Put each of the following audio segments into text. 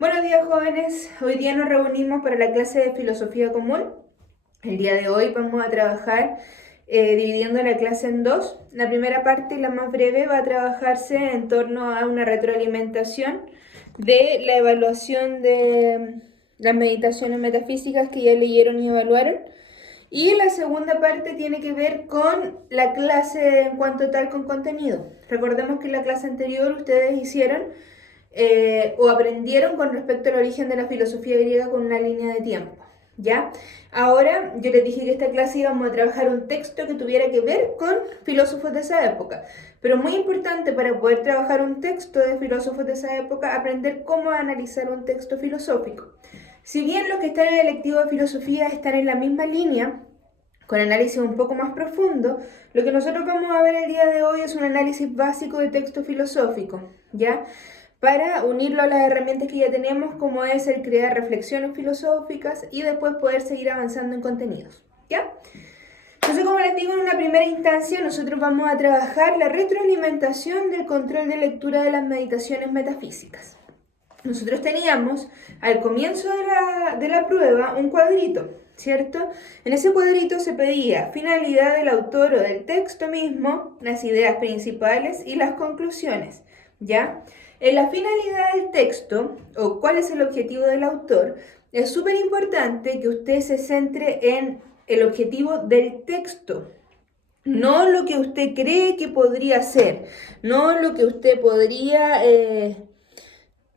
Buenos días, jóvenes. Hoy día nos reunimos para la clase de filosofía común. El día de hoy vamos a trabajar dividiendo la clase en dos. La primera parte, la más breve, va a trabajarse en torno a una retroalimentación de la evaluación de las meditaciones metafísicas que ya leyeron y evaluaron. Y la segunda parte tiene que ver con la clase en cuanto tal con contenido. Recordemos que en la clase anterior ustedes hicieron o aprendieron con respecto al origen de la filosofía griega con una línea de tiempo. ¿Ya? Ahora yo les dije que esta clase íbamos a trabajar un texto que tuviera que ver con filósofos de esa época. Pero muy importante para poder trabajar un texto de filósofos de esa época, aprender cómo analizar un texto filosófico. Si bien los que están en el electivo de filosofía están en la misma línea, con análisis un poco más profundo, lo que nosotros vamos a ver el día de hoy es un análisis básico de texto filosófico, ¿ya? Para unirlo a las herramientas que ya tenemos, como es el crear reflexiones filosóficas y después poder seguir avanzando en contenidos, ¿ya? Entonces, como les digo, en una primera instancia nosotros vamos a trabajar la retroalimentación del control de lectura de las meditaciones metafísicas. Nosotros teníamos al comienzo de la prueba un cuadrito, ¿cierto? En ese cuadrito se pedía finalidad del autor o del texto mismo, las ideas principales y las conclusiones, ¿ya? En la finalidad del texto, o cuál es el objetivo del autor, es súper importante que usted se centre en el objetivo del texto, no lo que usted cree que podría ser, no lo que usted podría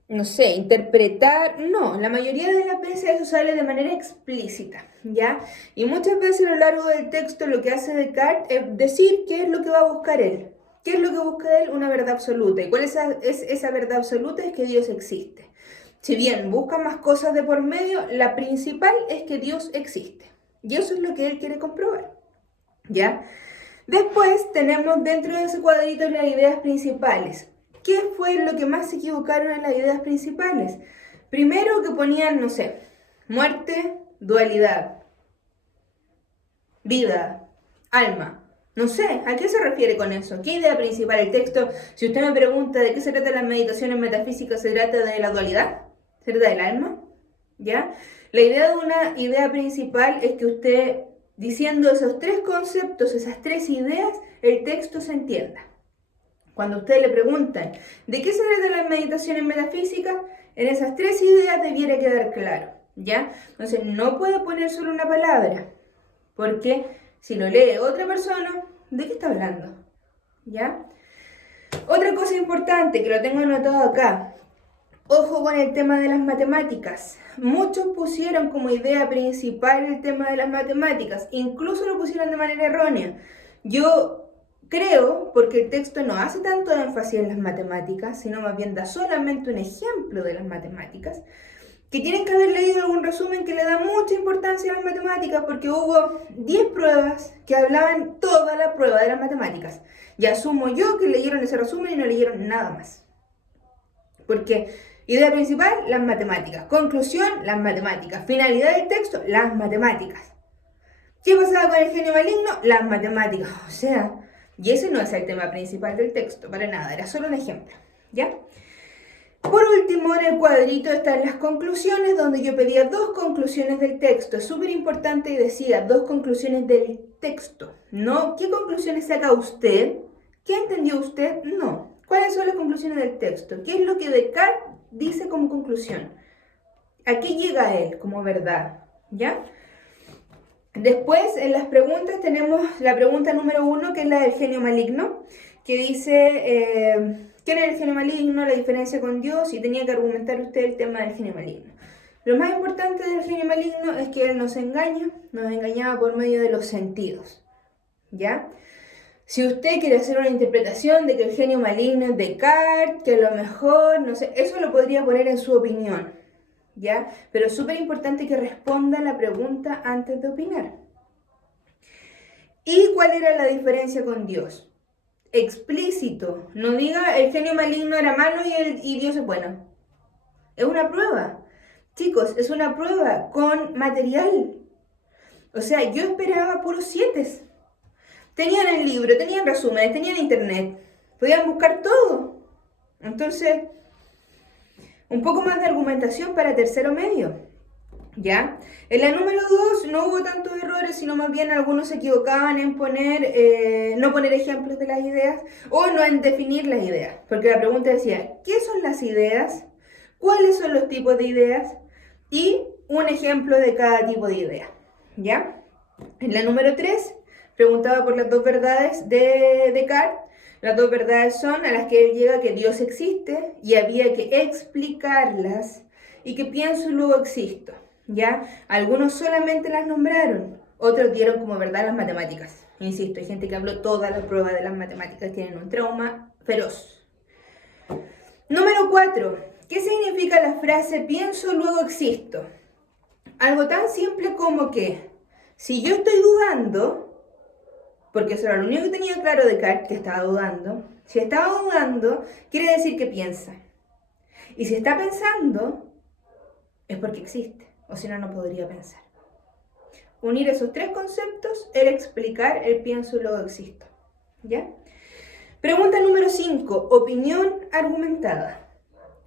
no sé, interpretar, no, la mayoría de las veces eso sale de manera explícita, ¿ya? Y muchas veces a lo largo del texto lo que hace Descartes es decir qué es lo que va a buscar él. ¿Qué es lo que busca él? Una verdad absoluta. ¿Y cuál es esa verdad absoluta? Es que Dios existe. Si bien busca más cosas de por medio, la principal es que Dios existe. Y eso es lo que él quiere comprobar, ¿ya? Después tenemos dentro de ese cuadrito las ideas principales. ¿Qué fue lo que más se equivocaron en las ideas principales? Primero que ponían, no sé, muerte, dualidad, vida, alma. No sé, ¿a qué se refiere con eso? ¿Qué idea principal? El texto, si usted me pregunta de qué se trata las meditaciones metafísicas, ¿se trata de la dualidad? ¿Se trata del alma? ¿Ya? La idea de una idea principal es que usted, diciendo esos tres conceptos, esas tres ideas, el texto se entienda. Cuando a usted le preguntan de qué se tratan las meditaciones metafísicas, en esas tres ideas debiera quedar claro, ¿ya? Entonces no puede poner solo una palabra, porque si lo lee otra persona, ¿de qué está hablando? ¿Ya? Otra cosa importante que lo tengo anotado acá, ojo con el tema de las matemáticas. Muchos pusieron como idea principal el tema de las matemáticas, incluso lo pusieron de manera errónea. Yo creo, porque el texto no hace tanto énfasis en las matemáticas, sino más bien da solamente un ejemplo de las matemáticas, que tienen que haber leído algún resumen que le da mucha importancia a las matemáticas, porque hubo 10 pruebas que hablaban toda la prueba de las matemáticas. Y asumo yo que leyeron ese resumen y no leyeron nada más. Porque idea principal, las matemáticas. Conclusión, las matemáticas. Finalidad del texto, las matemáticas. ¿Qué pasaba con el genio maligno? Las matemáticas. O sea, y ese no es el tema principal del texto, para nada, era solo un ejemplo, ¿ya? Por último, en el cuadrito están las conclusiones, donde yo pedía dos conclusiones del texto. Es súper importante y decía dos conclusiones del texto. No, ¿qué conclusiones saca usted? ¿Qué entendió usted? No. ¿Cuáles son las conclusiones del texto? ¿Qué es lo que Descartes dice como conclusión? ¿A qué llega él como verdad? ¿Ya? Después, en las preguntas, tenemos la pregunta número 1, que es la del genio maligno, que dice, ¿quién es el genio maligno? La diferencia con Dios, y tenía que argumentar usted el tema del genio maligno. Lo más importante del genio maligno es que él nos engañaba por medio de los sentidos, ¿ya? Si usted quiere hacer una interpretación de que el genio maligno es Descartes, que a lo mejor, no sé, eso lo podría poner en su opinión, ¿ya? Pero es súper importante que responda la pregunta antes de opinar. ¿Y cuál era la diferencia con Dios? Explícito. No diga el genio maligno era malo y Dios es bueno. Es una prueba. Chicos, es una prueba con material. O sea, yo esperaba puros 7. Tenían el libro, tenían resúmenes, tenían internet. Podían buscar todo. Entonces, Un poco más de argumentación para tercero medio, ¿ya? En la número 2 no hubo tantos errores, sino más bien algunos se equivocaban en no poner ejemplos de las ideas o no en definir las ideas, porque la pregunta decía, ¿qué son las ideas? ¿Cuáles son los tipos de ideas? Y un ejemplo de cada tipo de idea, ¿ya? En la número 3 preguntaba por las dos verdades de Descartes. Las dos verdades son a las que él llega que Dios existe y había que explicarlas y que pienso y luego existo, ¿ya? Algunos solamente las nombraron, otros dieron como verdad las matemáticas. Insisto, hay gente que habló toda la prueba de las matemáticas, tienen un trauma feroz. Número 4. ¿Qué significa la frase pienso luego existo? Algo tan simple como que si yo estoy dudando, porque eso era lo único que tenía claro Descartes, que estaba dudando, si estaba dudando, quiere decir que piensa. Y si está pensando, es porque existe, o si no, no podría pensar. Unir esos tres conceptos era explicar el pienso y luego existo, ¿ya? Pregunta número 5, opinión argumentada.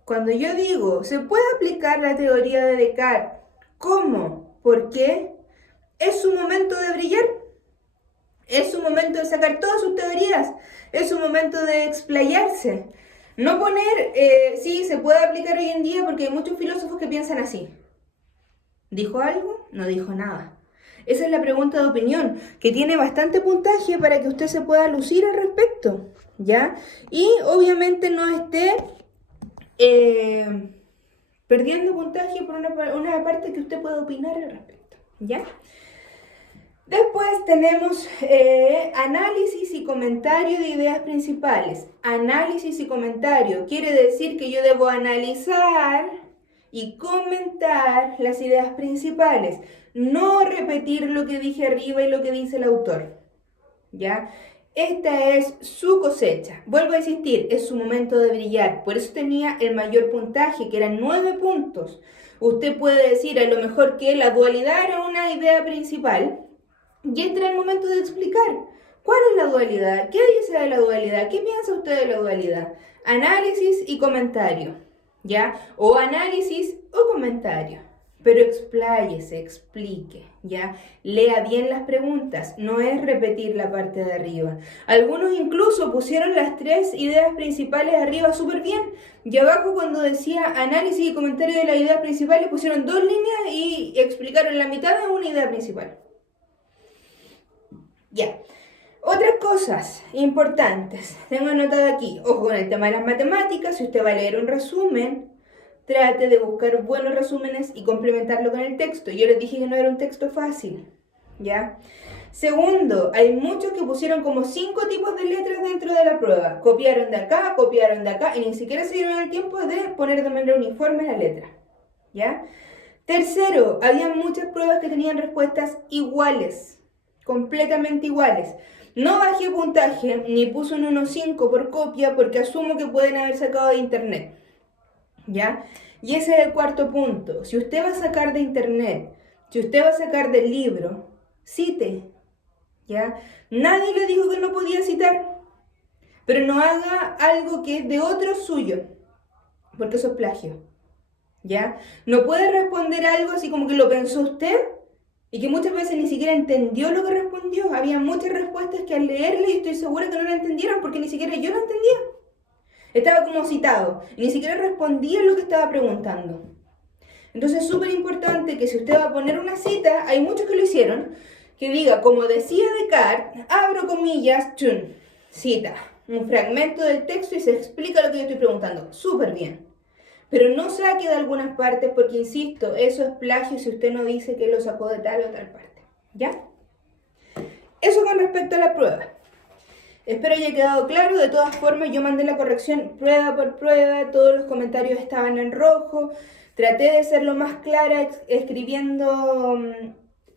Cuando yo digo, ¿se puede aplicar la teoría de Descartes? ¿Cómo? ¿Por qué? ¿Es su momento de brillar? ¿Es su momento de sacar todas sus teorías? ¿Es su momento de explayarse? No poner, sí, se puede aplicar hoy en día porque hay muchos filósofos que piensan así. ¿Dijo algo? No dijo nada. Esa es la pregunta de opinión, que tiene bastante puntaje para que usted se pueda lucir al respecto, ¿ya? Y obviamente no esté perdiendo puntaje por una parte que usted pueda opinar al respecto, ¿ya? Después tenemos análisis y comentario de ideas principales. Análisis y comentario quiere decir que yo debo analizar y comentar las ideas principales, no repetir lo que dije arriba y lo que dice el autor, ¿ya? Esta es su cosecha. Vuelvo a insistir, es su momento de brillar. Por eso tenía el mayor puntaje, que eran 9 puntos. Usted puede decir a lo mejor que la dualidad era una idea principal. Y este era el momento de explicar. ¿Cuál es la dualidad? ¿Qué dice de la dualidad? ¿Qué piensa usted de la dualidad? Análisis y comentario, ¿ya? O análisis o comentario. Pero expláyese, explique, ¿ya? Lea bien las preguntas, no es repetir la parte de arriba. Algunos incluso pusieron las 3 ideas principales arriba súper bien. Y abajo cuando decía análisis y comentario de las ideas principales pusieron 2 líneas y explicaron la mitad de una idea principal. Ya. Otras cosas importantes, tengo anotado aquí, ojo con el tema de las matemáticas, si usted va a leer un resumen, trate de buscar buenos resúmenes y complementarlo con el texto. Yo les dije que no era un texto fácil, ¿ya? Segundo, hay muchos que pusieron como 5 tipos de letras dentro de la prueba. Copiaron de acá y ni siquiera se dieron el tiempo de poner de manera uniforme la letra, ¿ya? Tercero, había muchas pruebas que tenían respuestas iguales, completamente iguales. No bajé puntaje ni puse un 1.5 por copia porque asumo que pueden haber sacado de internet, ¿ya? Y ese es el cuarto punto. Si usted va a sacar de internet, si usted va a sacar del libro, cite, ¿ya? Nadie le dijo que no podía citar, pero no haga algo que es de otro suyo, porque eso es plagio, ¿ya? No puede responder algo así como que lo pensó usted y que muchas veces ni siquiera entendió lo que respondió. Había muchas respuestas que al leerle y estoy segura que no la entendieron porque ni siquiera yo lo entendía. Estaba como citado y ni siquiera respondía lo que estaba preguntando. Entonces es súper importante que si usted va a poner una cita, hay muchos que lo hicieron, que diga, como decía Descartes, abro comillas, chun, cita, un fragmento del texto y se explica lo que yo estoy preguntando. Súper bien. Pero no saque de algunas partes porque, insisto, eso es plagio si usted no dice que lo sacó de tal o tal parte, ¿ya? Eso con respecto a la prueba. Espero haya quedado claro. De todas formas, yo mandé la corrección prueba por prueba, todos los comentarios estaban en rojo. Traté de ser lo más clara escribiendo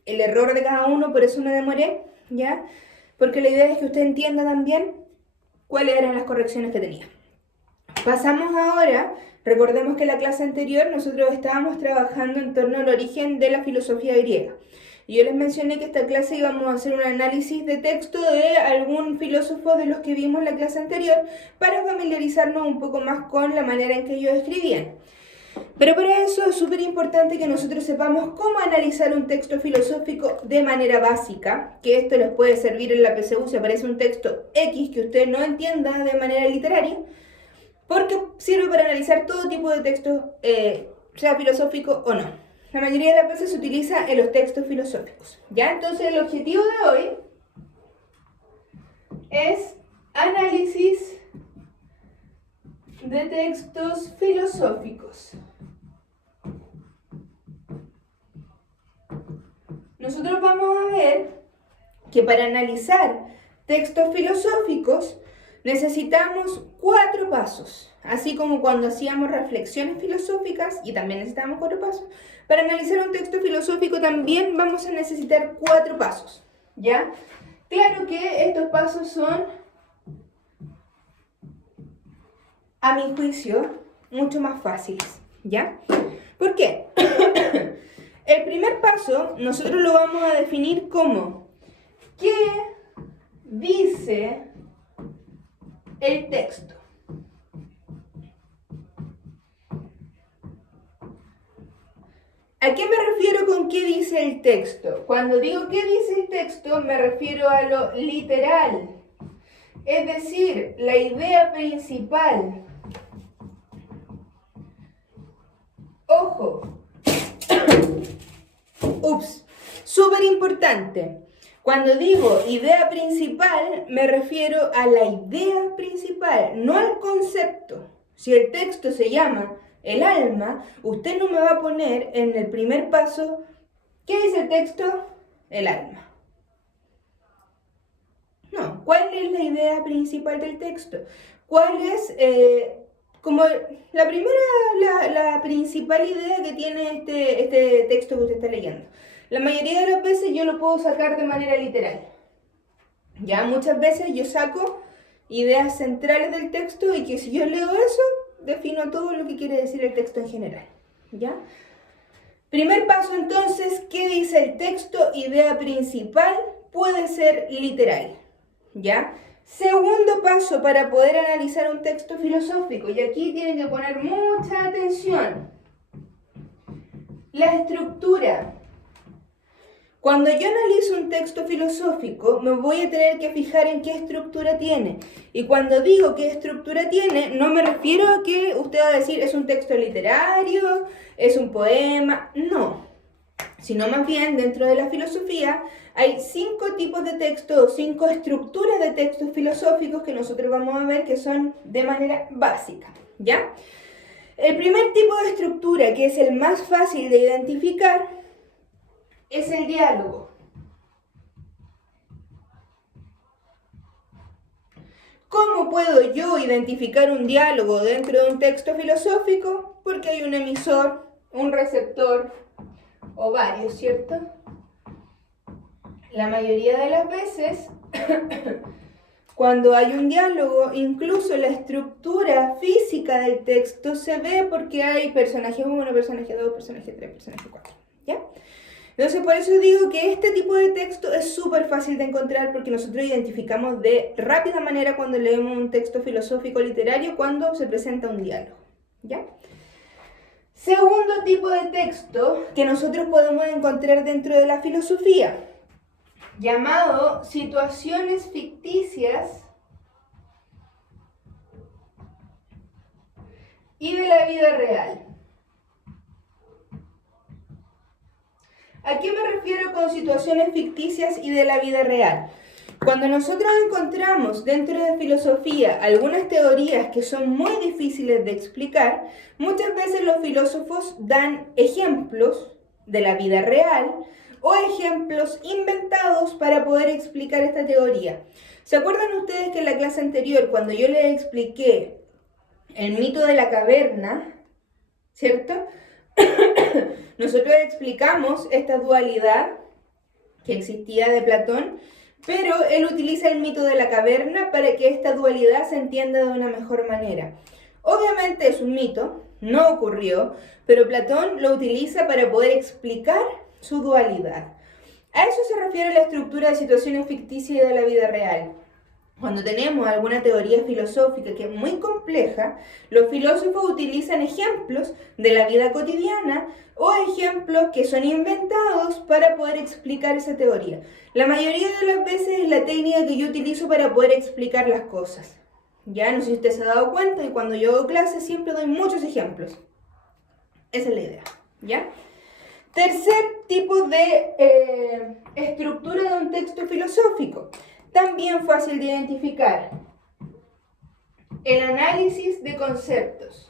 el error de cada uno, por eso me demoré, ¿ya? Porque la idea es que usted entienda también cuáles eran las correcciones que tenía. Pasamos ahora, recordemos que en la clase anterior nosotros estábamos trabajando en torno al origen de la filosofía griega. Y yo les mencioné que esta clase íbamos a hacer un análisis de texto de algún filósofo de los que vimos en la clase anterior para familiarizarnos un poco más con la manera en que ellos escribían. Pero para eso es súper importante que nosotros sepamos cómo analizar un texto filosófico de manera básica, que esto les puede servir en la PSU si aparece un texto X que usted no entienda de manera literaria, porque sirve para analizar todo tipo de texto, sea filosófico o no. La mayoría de las veces se utiliza en los textos filosóficos, ¿ya? Entonces el objetivo de hoy es análisis de textos filosóficos. Nosotros vamos a ver que para analizar textos filosóficos necesitamos 4 pasos, así como cuando hacíamos reflexiones filosóficas, y también necesitamos 4 pasos. Para analizar un texto filosófico también vamos a necesitar 4 pasos, ¿ya? Claro que estos pasos son, a mi juicio, mucho más fáciles, ¿ya? ¿Por qué? El primer paso nosotros lo vamos a definir como ¿qué dice el texto? ¿A qué me refiero con qué dice el texto? Cuando digo qué dice el texto me refiero a lo literal, es decir, la idea principal. Ojo, súper importante. Cuando digo idea principal, me refiero a la idea principal, no al concepto. Si el texto se llama el alma, usted no me va a poner en el primer paso, ¿qué dice el texto? El alma. No, ¿cuál es la idea principal del texto? ¿Cuál es como la primera, la principal idea que tiene este texto que usted está leyendo? La mayoría de las veces yo lo puedo sacar de manera literal. Ya muchas veces yo saco ideas centrales del texto y que si yo leo eso, defino todo lo que quiere decir el texto en general. ¿Ya? Primer paso entonces, ¿qué dice el texto? Idea principal puede ser literal. ¿Ya? Segundo paso para poder analizar un texto filosófico, y aquí tienen que poner mucha atención, la estructura. Cuando yo analizo un texto filosófico, me voy a tener que fijar en qué estructura tiene. Y cuando digo qué estructura tiene, no me refiero a que usted va a decir es un texto literario, es un poema, no. Sino más bien, dentro de la filosofía, hay 5 tipos de textos, 5 estructuras de textos filosóficos que nosotros vamos a ver que son de manera básica, ¿ya? El primer tipo de estructura, que es el más fácil de identificar, es el diálogo. ¿Cómo puedo yo identificar un diálogo dentro de un texto filosófico? Porque hay un emisor, un receptor o varios, ¿cierto? La mayoría de las veces, cuando hay un diálogo, incluso la estructura física del texto se ve porque hay personaje 1, personaje 2, personaje 3, personaje 4, ¿ya? Entonces, por eso digo que este tipo de texto es súper fácil de encontrar porque nosotros identificamos de rápida manera cuando leemos un texto filosófico literario cuando se presenta un diálogo, ¿ya? Segundo tipo de texto que nosotros podemos encontrar dentro de la filosofía, llamado situaciones ficticias y de la vida real. ¿A qué me refiero con situaciones ficticias y de la vida real? Cuando nosotros encontramos dentro de filosofía algunas teorías que son muy difíciles de explicar, muchas veces los filósofos dan ejemplos de la vida real o ejemplos inventados para poder explicar esta teoría. ¿Se acuerdan ustedes que en la clase anterior, cuando yo les expliqué el mito de la caverna, ¿cierto? Nosotros explicamos esta dualidad que existía de Platón, pero él utiliza el mito de la caverna para que esta dualidad se entienda de una mejor manera. Obviamente es un mito, no ocurrió, pero Platón lo utiliza para poder explicar su dualidad. A eso se refiere la estructura de situaciones ficticias y de la vida real. Cuando tenemos alguna teoría filosófica que es muy compleja, los filósofos utilizan ejemplos de la vida cotidiana o ejemplos que son inventados para poder explicar esa teoría. La mayoría de las veces es la técnica que yo utilizo para poder explicar las cosas. Ya no sé si usted se ha dado cuenta y cuando yo hago clases siempre doy muchos ejemplos. Esa es la idea, ¿ya? Tercer tipo de estructura de un texto filosófico. También fácil de identificar. El análisis de conceptos.